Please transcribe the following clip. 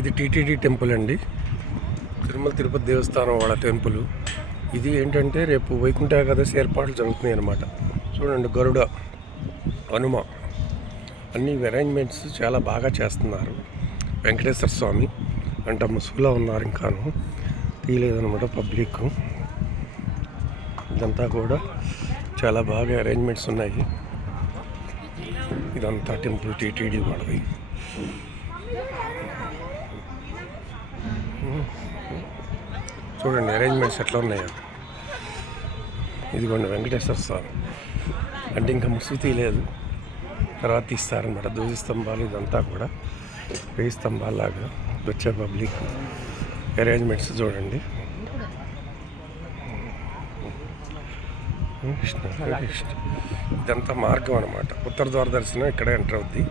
ఇది TTD temple అండి, తిరుమల తిరుపతి దేవస్థానం వాళ్ళ టెంపుల్. ఇది ఏంటంటే రేపు వైకుంఠ ఏకాదశి ఏర్పాట్లు జరుగుతున్నాయి అన్నమాట. చూడండి, గరుడ, హనుమ అన్ని అరేంజ్మెంట్స్ చాలా బాగా చేస్తున్నారు. వెంకటేశ్వర స్వామి అంట ముసుగులో ఉన్నారు, ఇంకాను తీయలేదన్నమాట పబ్లిక్. ఇదంతా కూడా చాలా బాగా అరేంజ్మెంట్స్ ఉన్నాయి. ఇదంతా టెంపుల్ టీటీడీ వాళ్ళది. చూడండి అరేంజ్మెంట్స్ ఎట్లా ఉన్నాయో. ఇదిగోండి వెంకటేశ్వర స్వామి అంటే ఇంకా ముసుగు తీయలేదు, తర్వాత తీస్తారనమాట. ధ్వజ స్తంభాలు ఇదంతా కూడా 1000 స్తంభాలాగా వచ్చే పబ్లిక్ అరేంజ్మెంట్స్ చూడండి. ఇదంతా మార్గం అనమాట. ఉత్తర ద్వార దర్శనం ఇక్కడ ఎంటర్ అవుద్ది.